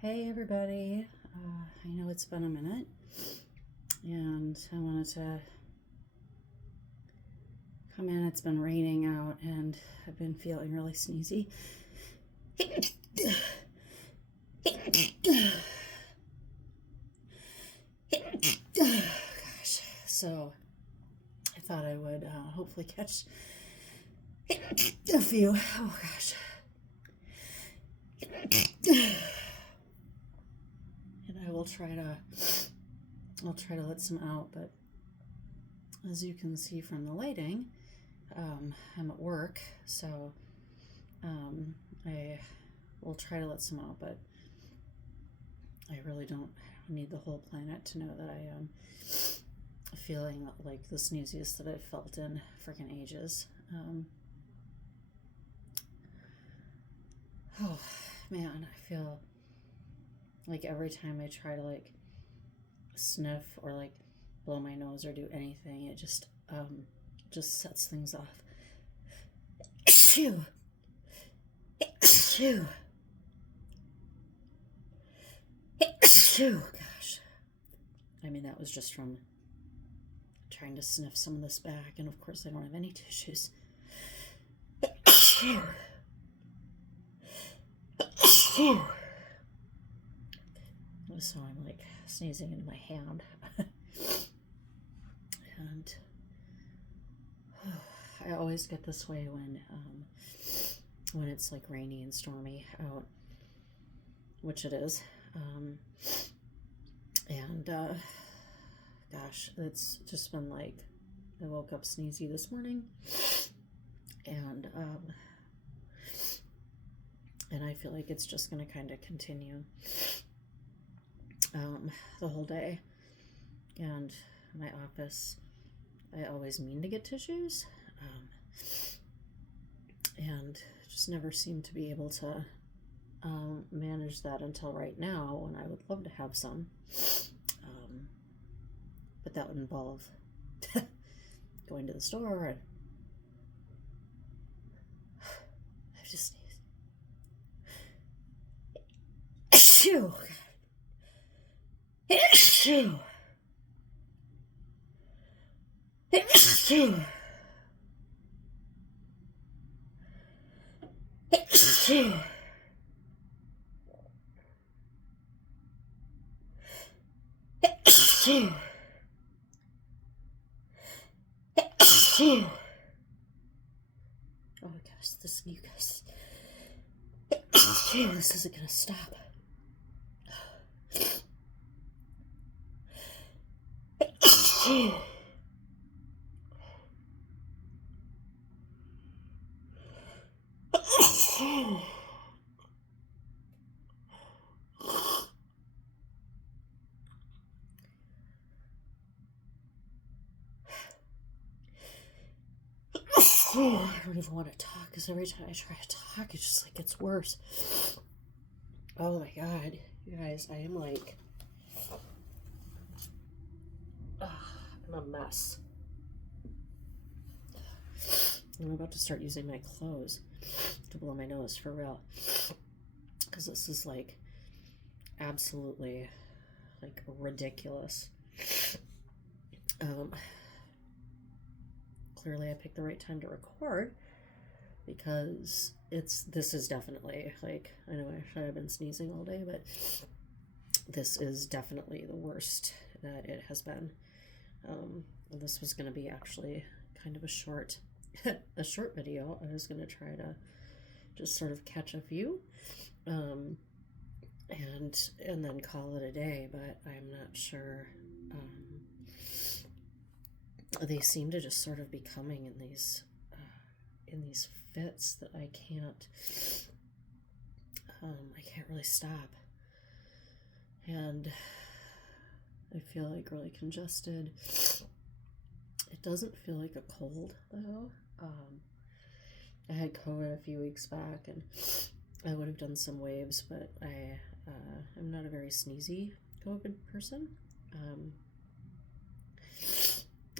Hey everybody, I know it's been a minute and I wanted to come in. It's been raining out and I've been feeling really sneezy. Gosh, so I thought I would hopefully catch a few. Oh gosh. And I'll try to let some out, but as you can see from the lighting, I'm at work, so I will try to let some out, but I really don't need the whole planet to know that I am feeling like the sneeziest that I've felt in freaking ages. Oh man, I feel like every time I try to sniff or blow my nose or do anything, it just sets things off. Shoo. Shoo. Shoo. Gosh. I mean, that was just from trying to sniff some of this back, and of course I don't have any tissues. Shoo. Shoo. So I'm sneezing into my hand. And I always get this way when it's rainy and stormy out, which it is. Gosh, it's just been I woke up sneezy this morning, and I feel like it's just going to kind of continue the whole day. And my office, I always mean to get tissues, and just never seem to be able to manage that until right now, when I would love to have some, but that would involve going to the store, and I just Shoo. Shoo. Shoo. Shoo. Shoo. Shoo. Oh my gosh, you guys. Shoo, this isn't gonna stop. Shoo. Shoo. I don't even want to talk, because every time I try to talk, it just gets worse. Oh my god, you guys, I am I'm a mess. I'm about to start using my clothes to blow my nose for real, because this is absolutely ridiculous. Clearly I picked the right time to record, because this is definitely I know I should have been sneezing all day, but this is definitely the worst that it has been. This was going to be actually kind of a short video. I was going to try to just sort of catch a few and then call it a day, but I'm not sure. They seem to just sort of be coming in these fits that I can't really stop, and I feel really congested. It doesn't feel like a cold though. I had COVID a few weeks back, and I would have done some waves, but I'm not a very sneezy COVID person.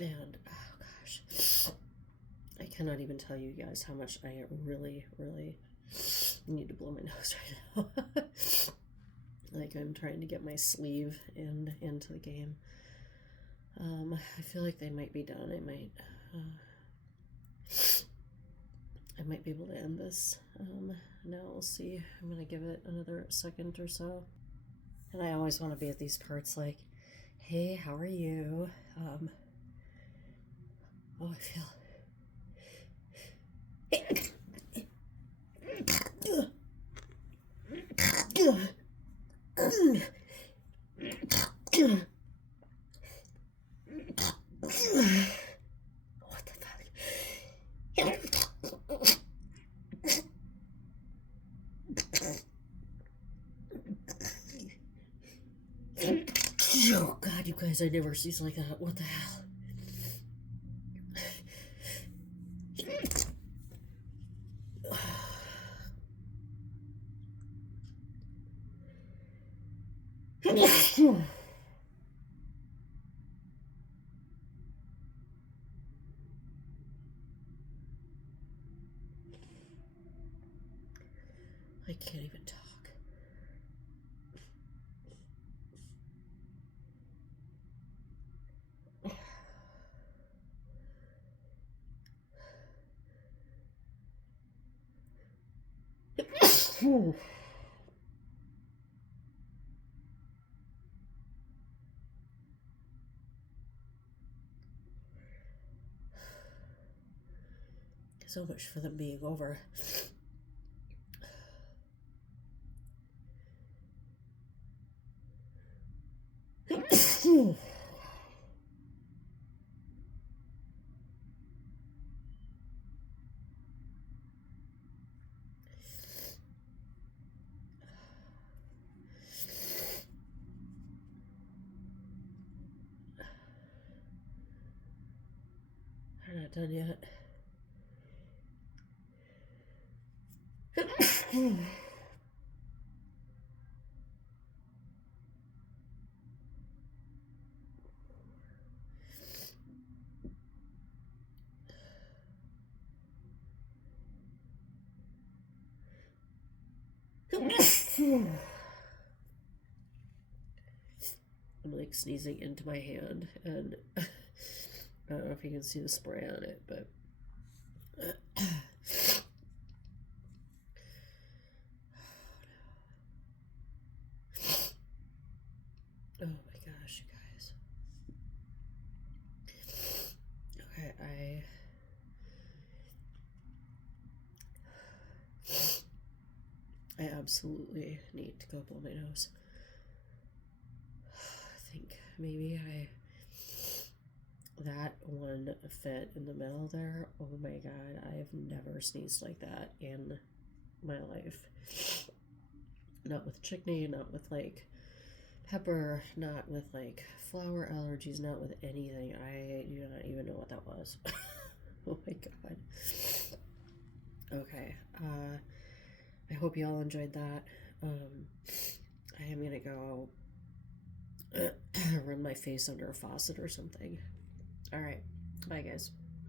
And oh gosh, I cannot even tell you guys how much I really, really need to blow my nose right now. like I'm trying to get my sleeve into the game. I feel like they might be done. I might be able to end this. Now we'll see. I'm gonna give it another second or so. And I always want to be at these parts like, hey, how are you? Oh, I feel. What the fuck? Oh god, you guys, I never sneeze like that. What the hell? I can't even talk. So much for them being over. They're not done yet. I'm like sneezing into my hand, and I don't know if you can see the spray on it, but oh my gosh, you guys. Okay, I absolutely need to go blow my nose. I think maybe that one fit in the middle there. Oh my god, I have never sneezed like that in my life. Not with chickpea, not with like pepper, not with like flour allergies, not with anything. I do not even know what that was. Oh my god. Okay, I hope you all enjoyed that. I am gonna go run my face under a faucet or something. All right, bye guys.